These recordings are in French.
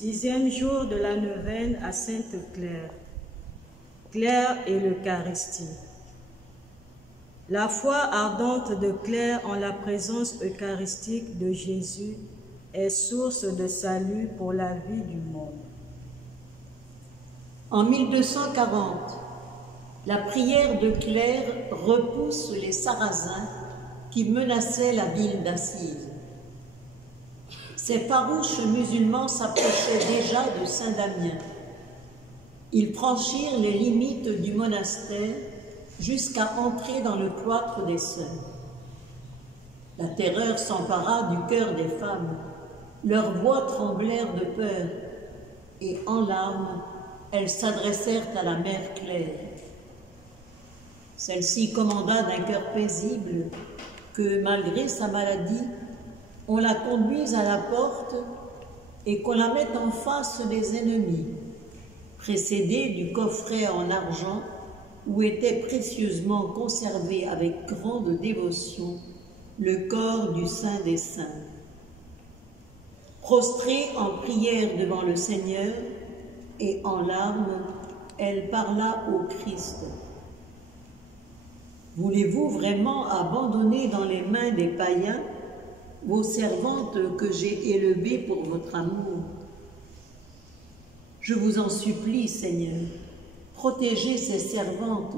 Sixième jour de la neuvaine à Sainte-Claire. Claire et l'Eucharistie. La foi ardente de Claire en la présence eucharistique de Jésus est source de salut pour la vie du monde. En 1240, la prière de Claire repousse les Sarrasins qui menaçaient la ville d'Assise. Ces farouches musulmans s'approchaient déjà de Saint-Damien. Ils franchirent les limites du monastère jusqu'à entrer dans le cloître des sœurs. La terreur s'empara du cœur des femmes. Leurs voix tremblèrent de peur et en larmes, elles s'adressèrent à la mère Claire. Celle-ci commanda d'un cœur paisible que, malgré sa maladie, on la conduise à la porte et qu'on la mette en face des ennemis, précédée du coffret en argent où était précieusement conservé avec grande dévotion le corps du Saint des Saints. Prostrée en prière devant le Seigneur et en larmes, elle parla au Christ. « Voulez-vous vraiment abandonner dans les mains des païens vos servantes que j'ai élevées pour votre amour? Je vous en supplie, Seigneur, protégez ces servantes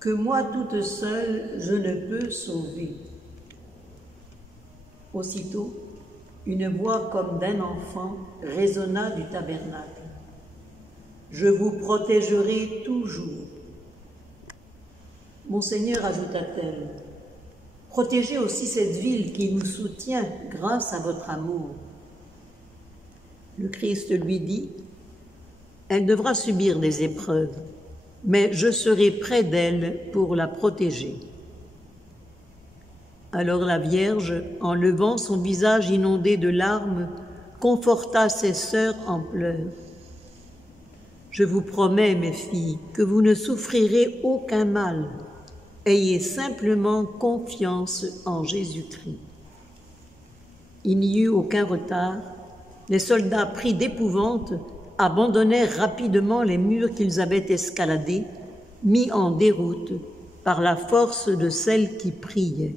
que moi toute seule je ne peux sauver. » Aussitôt, une voix comme d'un enfant résonna du tabernacle. « Je vous protégerai toujours. » Monseigneur, ajouta-t-elle, protégez aussi cette ville qui nous soutient grâce à votre amour. Le Christ lui dit, elle devra subir des épreuves, mais je serai près d'elle pour la protéger. Alors la Vierge, en levant son visage inondé de larmes, conforta ses sœurs en pleurs. Je vous promets, mes filles, que vous ne souffrirez aucun mal. Ayez simplement confiance en Jésus-Christ. Il n'y eut aucun retard. Les soldats, pris d'épouvante, abandonnèrent rapidement les murs qu'ils avaient escaladés, mis en déroute par la force de celles qui priaient.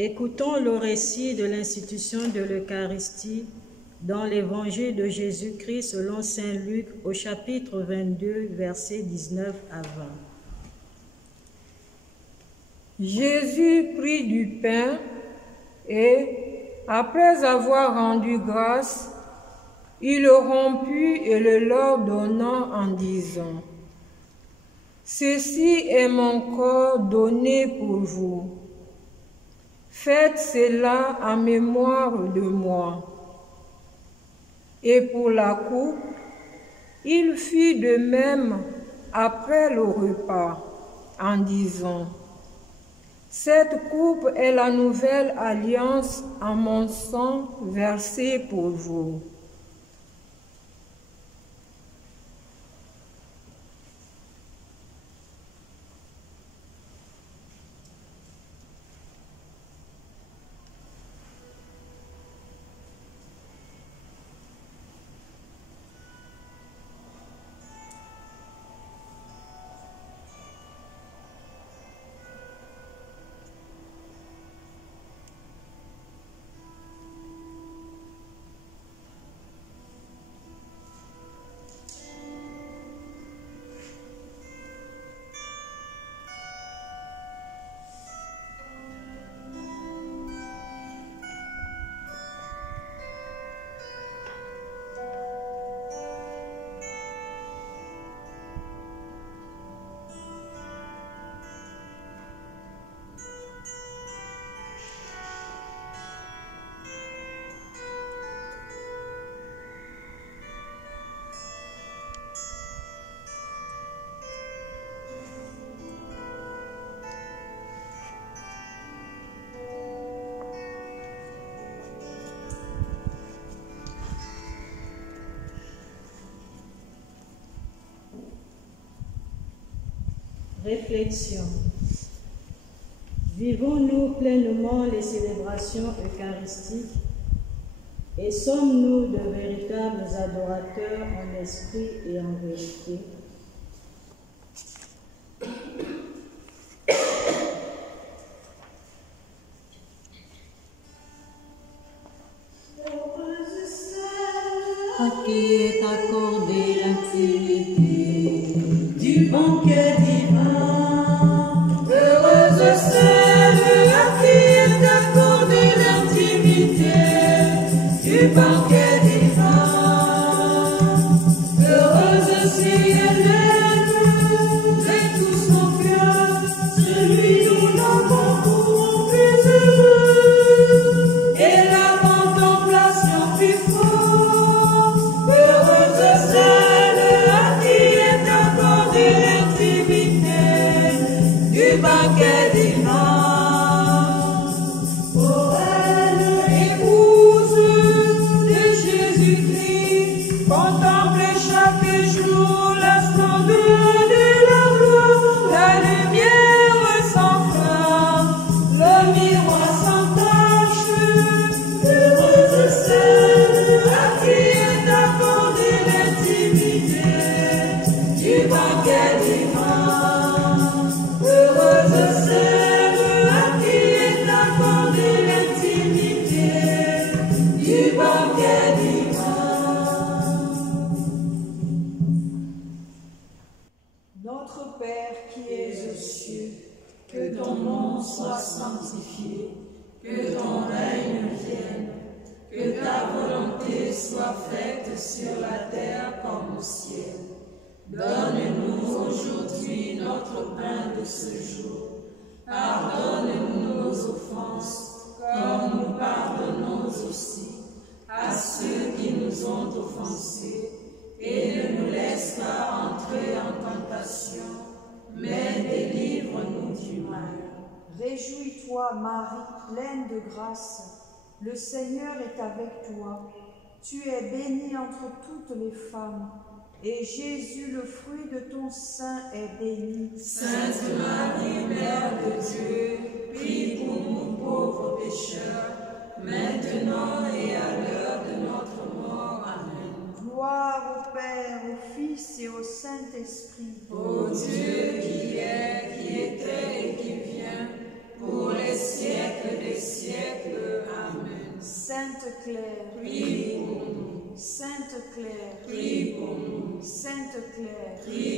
Écoutons le récit de l'institution de l'Eucharistie dans l'Évangile de Jésus-Christ selon saint Luc au chapitre 22, versets 19 à 20. Jésus prit du pain et, après avoir rendu grâce, il le rompit et le leur donna en disant, « Ceci est mon corps donné pour vous. Faites cela en mémoire de moi. » Et pour la coupe, il fit de même après le repas, en disant, « Cette coupe est la nouvelle alliance en mon sang versé pour vous. » Réflexion. Vivons-nous pleinement les célébrations eucharistiques et sommes-nous de véritables adorateurs en esprit et en vérité? À qui est accordée l'intimité du banquet divin. Heureuse celle à qui est accordée l'intimité du banquet divin. Heureuse si elle aime de tout son cœur celui dont l'enfant pour plus heureux et la contemplation plus forte. Heureuse celle à qui est accordée l'intimité du banquet divin. Oh, elle, épouse de Jésus-Christ, contemplez chaque jour la splendeur de la gloire, la lumière sans fin, le miroir sans tache. Heureuse celle à qui est accordée l'intimité du banquet divin. Heureuse celle à qui est accordée l'intimité du banquet divin. Notre Père qui es aux cieux, que ton nom soit sanctifié, que ton règne vienne, que ta volonté soit faite sur la terre comme au ciel. Donne-nous aujourd'hui notre pain de ce jour. Pardonne-nous nos offenses, comme nous pardonnons aussi à ceux qui nous ont offensés. Et ne nous laisse pas entrer en tentation, mais délivre-nous du mal. Réjouis-toi, Marie, pleine de grâce, le Seigneur est avec toi. Tu es bénie entre toutes les femmes, et Jésus, le fruit de ton sein, est béni. Sainte Marie, Mère de Dieu, prie pour nous pauvres pécheurs, maintenant et à l'heure de notre mort. Amen. Gloire au Père, au Fils et au Saint-Esprit. Ô Dieu qui est, qui était et qui vient, pour les siècles des siècles. Amen. Sainte Claire, Prie pour nous. Sainte Claire, Prie pour nous. Sainte Claire, Prie